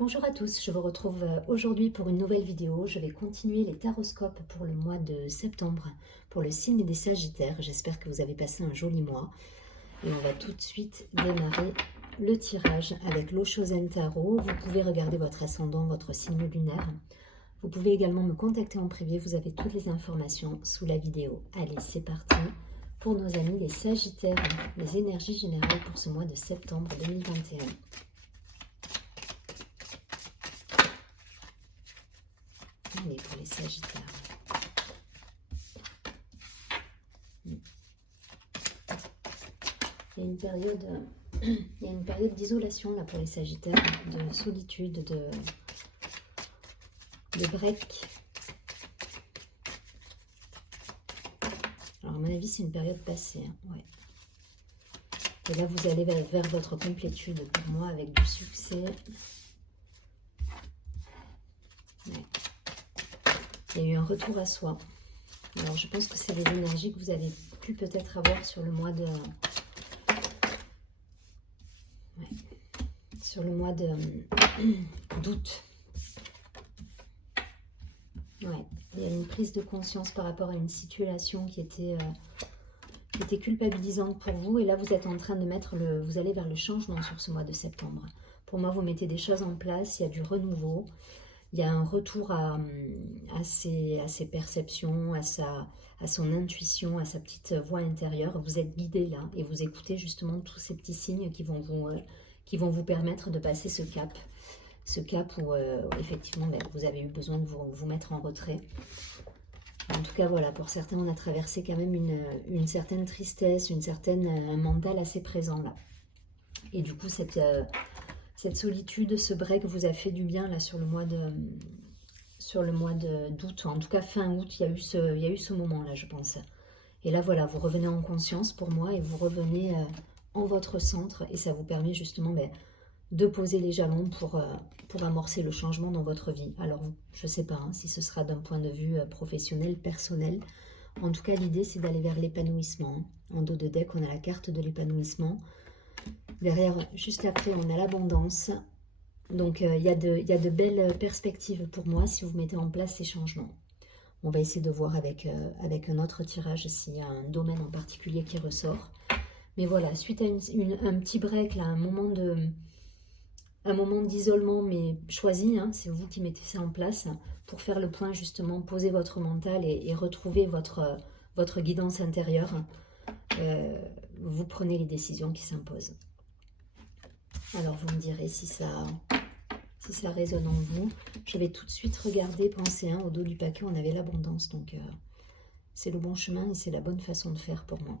Bonjour à tous, je vous retrouve aujourd'hui pour une nouvelle vidéo. Je vais continuer les taroscopes pour le mois de septembre pour le signe des Sagittaires. J'espère que vous avez passé un joli mois. Et on va tout de suite démarrer le tirage avec l'Oshozen Tarot. Vous pouvez regarder votre ascendant, votre signe lunaire. Vous pouvez également me contacter en privé, vous avez toutes les informations sous la vidéo. Allez, c'est parti pour nos amis les Sagittaires, les énergies générales pour ce mois de septembre 2021. Allez, pour les Sagittaires. Il y a une période d'isolation là pour les Sagittaires, de solitude, de break. Alors à mon avis, c'est une période passée. Hein, ouais. Et là, vous allez vers votre complétude pour moi avec du succès. Ouais. Il y a eu un retour à soi. Alors je pense que c'est les énergies que vous avez pu peut-être avoir sur le mois de... Ouais. Sur le mois d'août. Ouais. Il y a une prise de conscience par rapport à une situation qui était culpabilisante pour vous. Et là, vous êtes en train de mettre vous allez vers le changement sur ce mois de septembre. Pour moi, vous mettez des choses en place. Il y a du renouveau. Il y a un retour à ses perceptions, à son intuition, à sa petite voix intérieure. Vous êtes guidé là et vous écoutez justement tous ces petits signes qui vont vous permettre de passer ce cap. Ce cap où effectivement vous avez eu besoin de vous mettre en retrait. En tout cas, voilà, pour certains, on a traversé quand même une certaine tristesse, un mental assez présent là. Et du coup, cette solitude, ce break vous a fait du bien là sur le mois d'août. En tout cas, fin août, il y a eu ce moment là, je pense. Et là, voilà, vous revenez en conscience pour moi et vous revenez en votre centre. Et ça vous permet justement de poser les jalons pour amorcer le changement dans votre vie. Alors, je ne sais pas si ce sera d'un point de vue professionnel, personnel. En tout cas, l'idée, c'est d'aller vers l'épanouissement. En dos de deck, on a la carte de l'épanouissement. Derrière, juste après, on a l'abondance. Donc, il y a de belles perspectives pour moi si vous mettez en place ces changements. On va essayer de voir avec un autre tirage s'il y a un domaine en particulier qui ressort. Mais voilà, suite à un petit break, là, un moment d'isolement, mais choisi, hein, c'est vous qui mettez ça en place pour faire le point justement, poser votre mental et retrouver votre guidance intérieure. Vous prenez les décisions qui s'imposent. Alors vous me direz si ça résonne en vous. Je vais tout de suite regarder, penser, au dos du paquet, on avait l'abondance. Donc c'est le bon chemin et c'est la bonne façon de faire pour moi.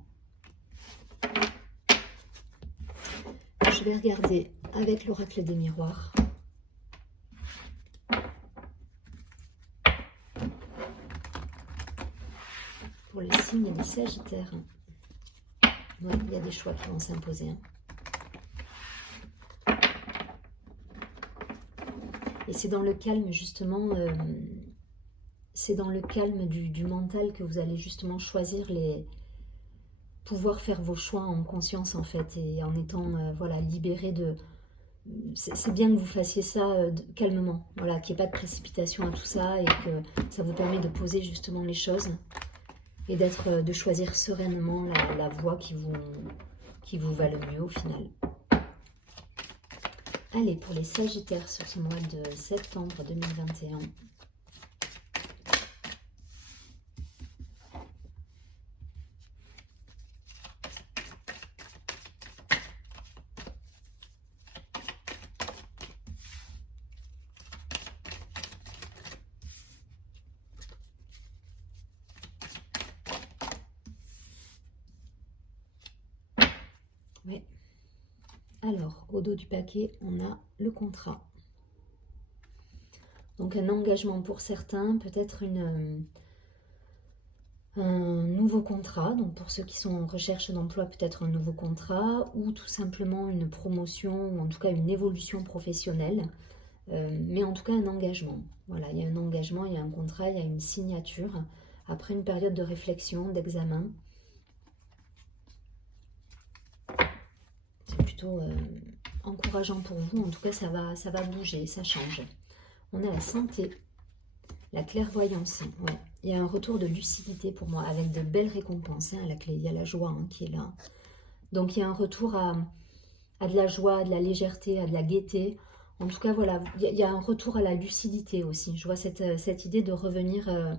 Je vais regarder avec l'oracle des miroirs. Pour le signe des Sagittaires. Ouais, il y a des choix qui vont s'imposer. Hein. Et c'est dans le calme, justement, c'est dans le calme du mental que vous allez justement choisir pouvoir faire vos choix en conscience, en fait, et en étant, voilà, libéré de... C'est bien que vous fassiez ça calmement, voilà, qu'il n'y ait pas de précipitation à tout ça, et que ça vous permet de poser justement les choses, et de choisir sereinement la voie qui vous va le mieux au final. Allez, pour les Sagittaires sur ce mois de septembre 2021. Oui. Alors, au dos du paquet, on a le contrat. Donc un engagement pour certains, peut-être un nouveau contrat. Donc pour ceux qui sont en recherche d'emploi, peut-être un nouveau contrat ou tout simplement une promotion ou en tout cas une évolution professionnelle. Mais en tout cas un engagement. Voilà, il y a un engagement, il y a un contrat, il y a une signature. Après une période de réflexion, d'examen. C'est plutôt encourageant pour vous. En tout cas, ça va bouger, ça change. On a la santé, la clairvoyance. Ouais. Il y a un retour de lucidité pour moi, avec de belles récompenses à la clé. Il y a la joie qui est là. Donc, il y a un retour à de la joie, à de la légèreté, à de la gaieté. En tout cas, voilà, il y a un retour à la lucidité aussi. Je vois cette idée de revenir,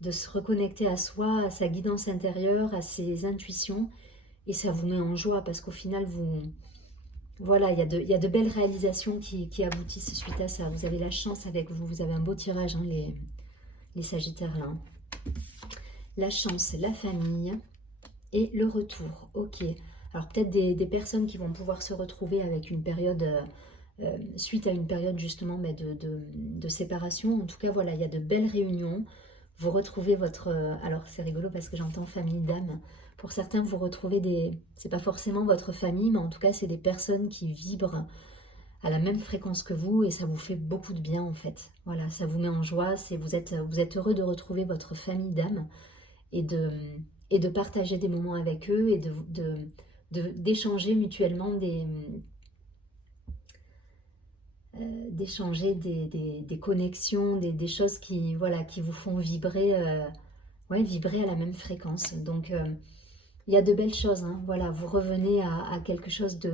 de se reconnecter à soi, à sa guidance intérieure, à ses intuitions. Et ça vous met en joie parce qu'au final, voilà, il y a de belles réalisations qui aboutissent suite à ça. Vous avez la chance avec vous. Vous avez un beau tirage, les Sagittaires là. La chance, la famille et le retour. Ok. Alors peut-être des personnes qui vont pouvoir se retrouver avec une période, suite à une période justement de séparation. En tout cas, voilà, il y a de belles réunions. Vous retrouvez votre... alors c'est rigolo parce que j'entends famille d'âme. Pour certains, vous retrouvez des... C'est pas forcément votre famille, mais en tout cas, c'est des personnes qui vibrent à la même fréquence que vous et ça vous fait beaucoup de bien en fait. Voilà, ça vous met en joie, vous êtes heureux de retrouver votre famille d'âme et de partager des moments avec eux et d'échanger mutuellement des connexions, des choses qui, voilà, qui vous font vibrer, ouais, vibrer à la même fréquence. Donc, il y a de belles choses. Voilà, vous revenez à quelque chose de...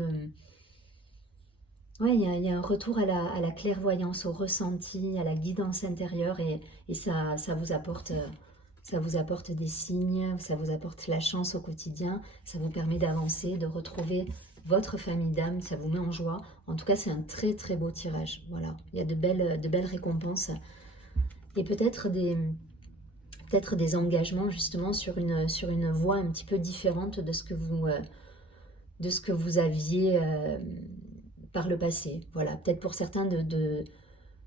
Ouais, il y a un retour à la clairvoyance, au ressenti, à la guidance intérieure et ça vous apporte des signes, ça vous apporte la chance au quotidien, ça vous permet d'avancer, de retrouver votre famille d'âme, ça vous met en joie. En tout cas, c'est un très très beau tirage. Voilà, il y a de belles récompenses et peut-être des engagements justement sur une voie un petit peu différente de ce que vous aviez par le passé. Voilà, peut-être pour certains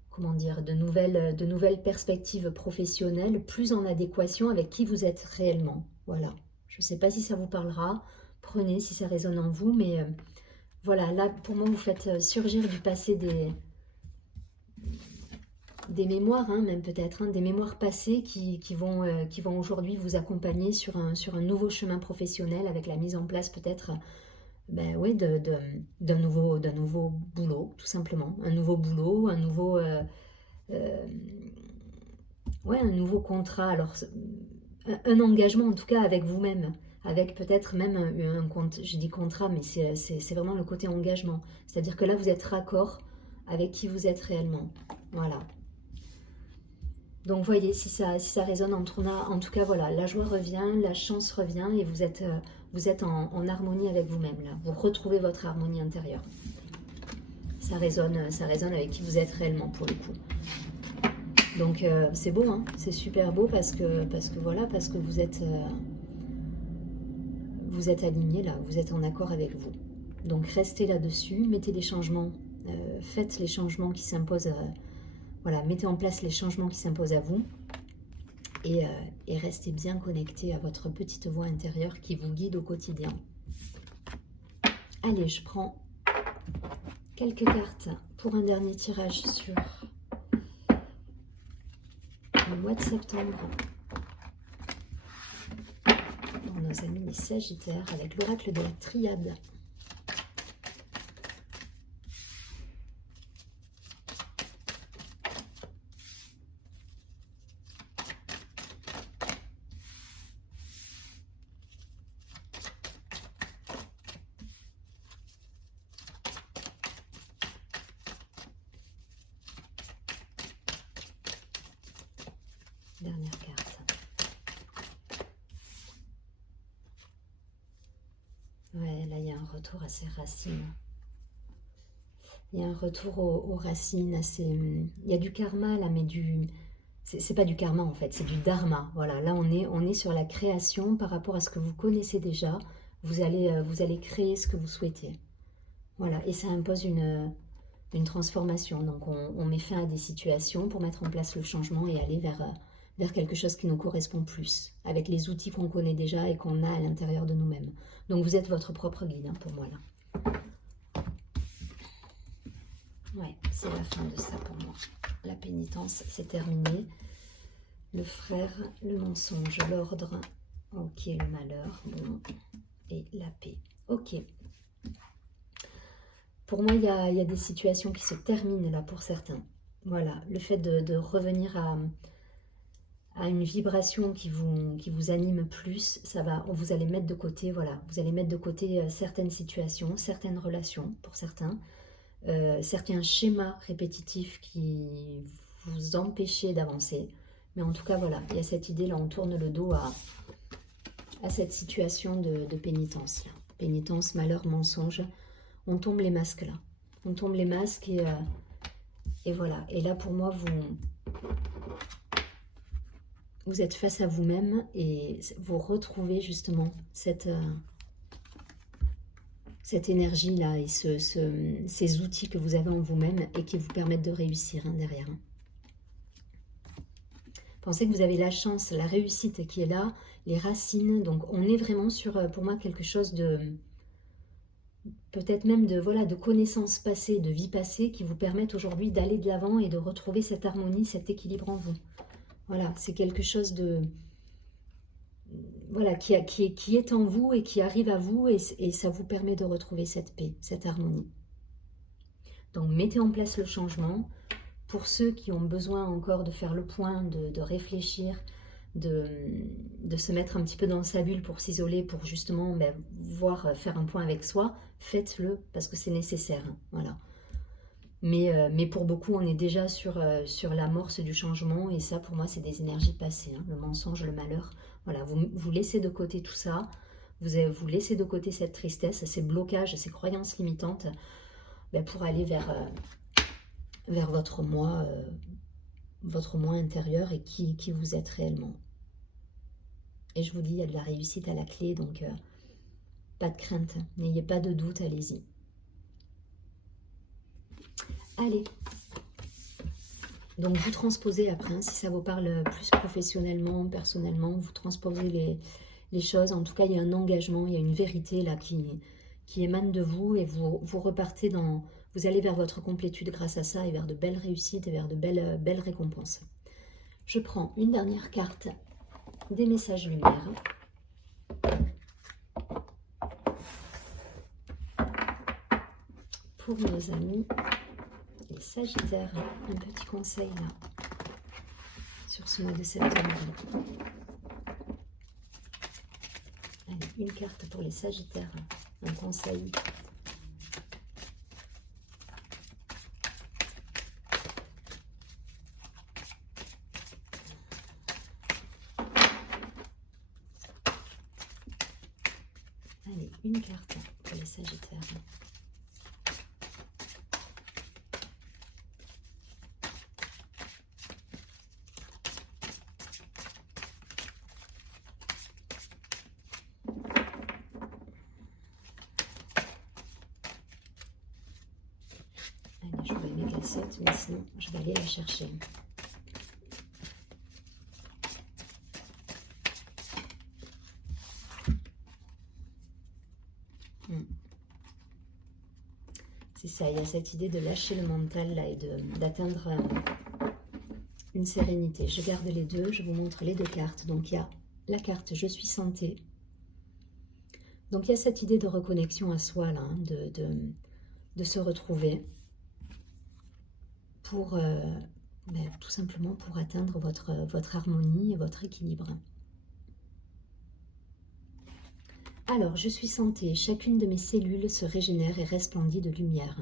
comment dire, de nouvelles perspectives professionnelles plus en adéquation avec qui vous êtes réellement. Voilà, je ne sais pas si ça vous parlera, prenez si ça résonne en vous, mais voilà, là pour moi vous faites surgir du passé des mémoires, même peut-être, des mémoires passées qui vont aujourd'hui vous accompagner sur un nouveau chemin professionnel avec la mise en place peut-être ben oui, d'un nouveau boulot, tout simplement. Un nouveau boulot, euh, ouais, un nouveau contrat. Alors, un engagement en tout cas avec vous-même, avec peut-être même un compte. Je dis contrat, mais c'est vraiment le côté engagement. C'est-à-dire que là, vous êtes raccord avec qui vous êtes réellement. Voilà. Donc, voyez, si ça résonne en tout cas, voilà, la joie revient, la chance revient et vous êtes en harmonie avec vous-même, là. Vous retrouvez votre harmonie intérieure. Ça résonne avec qui vous êtes réellement, pour le coup. Donc, c'est beau, c'est super beau parce que vous êtes aligné, là. Vous êtes en accord avec vous. Donc, restez là-dessus, mettez les changements, faites les changements qui s'imposent voilà, mettez en place les changements qui s'imposent à vous et restez bien connecté à votre petite voix intérieure qui vous guide au quotidien. Allez, je prends quelques cartes pour un dernier tirage sur le mois de septembre pour nos amis les Sagittaires avec l'oracle de la Triade. Dernière carte. Ouais, là, il y a un retour à ses racines. Il y a un retour aux racines. Il y a du karma, là, mais c'est pas du karma, en fait. C'est du dharma. Voilà, là, on est sur la création par rapport à ce que vous connaissez déjà. Vous allez créer ce que vous souhaitez. Voilà, et ça impose une transformation. Donc, on met fin à des situations pour mettre en place le changement et aller vers quelque chose qui nous correspond plus, avec les outils qu'on connaît déjà et qu'on a à l'intérieur de nous-mêmes. Donc vous êtes votre propre guide pour moi là. Ouais, c'est la fin de ça pour moi. La pénitence, c'est terminé. Le frère, le mensonge, l'ordre, ok, le malheur, bon, et la paix. Ok. Pour moi, il y a des situations qui se terminent là pour certains. Voilà, le fait de revenir à une vibration qui vous anime plus, ça va, vous allez mettre de côté, voilà, vous allez mettre de côté certaines situations, certaines relations pour certains, certains schémas répétitifs qui vous empêchaient d'avancer. Mais en tout cas, voilà, il y a cette idée là, on tourne le dos à cette situation de pénitence là. Pénitence, malheur, mensonge, on tombe les masques là. On tombe les masques et voilà. Et là, pour moi, vous êtes face à vous-même et vous retrouvez justement cette énergie-là et ces outils que vous avez en vous-même et qui vous permettent de réussir derrière. Pensez que vous avez la chance, la réussite qui est là, les racines. Donc, on est vraiment sur, pour moi, quelque chose de... peut-être même de connaissances passées, de vie passée, qui vous permettent aujourd'hui d'aller de l'avant et de retrouver cette harmonie, cet équilibre en vous. Voilà, c'est quelque chose de... voilà, qui est en vous et qui arrive à vous et ça vous permet de retrouver cette paix, cette harmonie. Donc, mettez en place le changement. Pour ceux qui ont besoin encore de faire le point, de réfléchir, de se mettre un petit peu dans sa bulle pour s'isoler, pour justement faire un point avec soi, faites-le parce que c'est nécessaire. Voilà. Mais pour beaucoup, on est déjà sur l'amorce du changement et ça, pour moi, c'est des énergies passées. Le mensonge, le malheur. Voilà, vous laissez de côté tout ça, vous laissez de côté cette tristesse, ces blocages, ces croyances limitantes pour aller vers votre moi intérieur et qui vous êtes réellement. Et je vous dis, il y a de la réussite à la clé, donc pas de crainte, n'ayez pas de doute, allez-y. Allez. Donc vous transposez après, si ça vous parle plus professionnellement, personnellement, vous transposez les choses. En tout cas, il y a un engagement, il y a une vérité là qui émane de vous et vous repartez dans... Vous allez vers votre complétude grâce à ça et vers de belles réussites et vers de belles récompenses. Je prends une dernière carte des messages lumière. Pour nos amis les Sagittaires, un petit conseil là sur ce mois de septembre. Allez, une carte pour les Sagittaires, un conseil. Allez, une carte pour les Sagittaires. Allez, j'aurais aimé qu'elle saute, mais sinon, je vais aller la chercher. C'est ça, il y a cette idée de lâcher le mental là et d'atteindre une sérénité. Je garde les deux, je vous montre les deux cartes. Donc il y a la carte je suis santé. Donc il y a cette idée de reconnexion à soi là, de se retrouver pour tout simplement pour atteindre votre harmonie et votre équilibre. Alors, je suis santé, chacune de mes cellules se régénère et resplendit de lumière.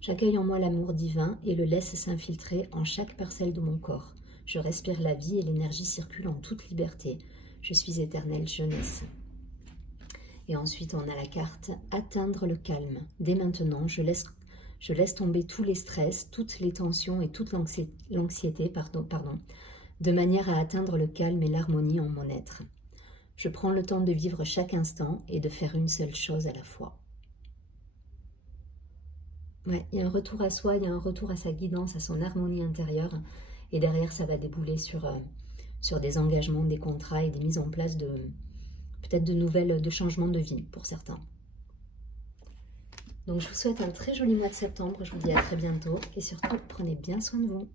J'accueille en moi l'amour divin et le laisse s'infiltrer en chaque parcelle de mon corps. Je respire la vie et l'énergie circule en toute liberté. Je suis éternelle jeunesse. Et ensuite, on a la carte « Atteindre le calme ». Dès maintenant, je laisse tomber tous les stress, toutes les tensions et toute l'anxiété, de manière à atteindre le calme et l'harmonie en mon être. Je prends le temps de vivre chaque instant et de faire une seule chose à la fois. Ouais, il y a un retour à soi, il y a un retour à sa guidance, à son harmonie intérieure. Et derrière, ça va débouler sur des engagements, des contrats et des mises en place peut-être de changements de vie pour certains. Donc, je vous souhaite un très joli mois de septembre. Je vous dis à très bientôt. Et surtout, prenez bien soin de vous.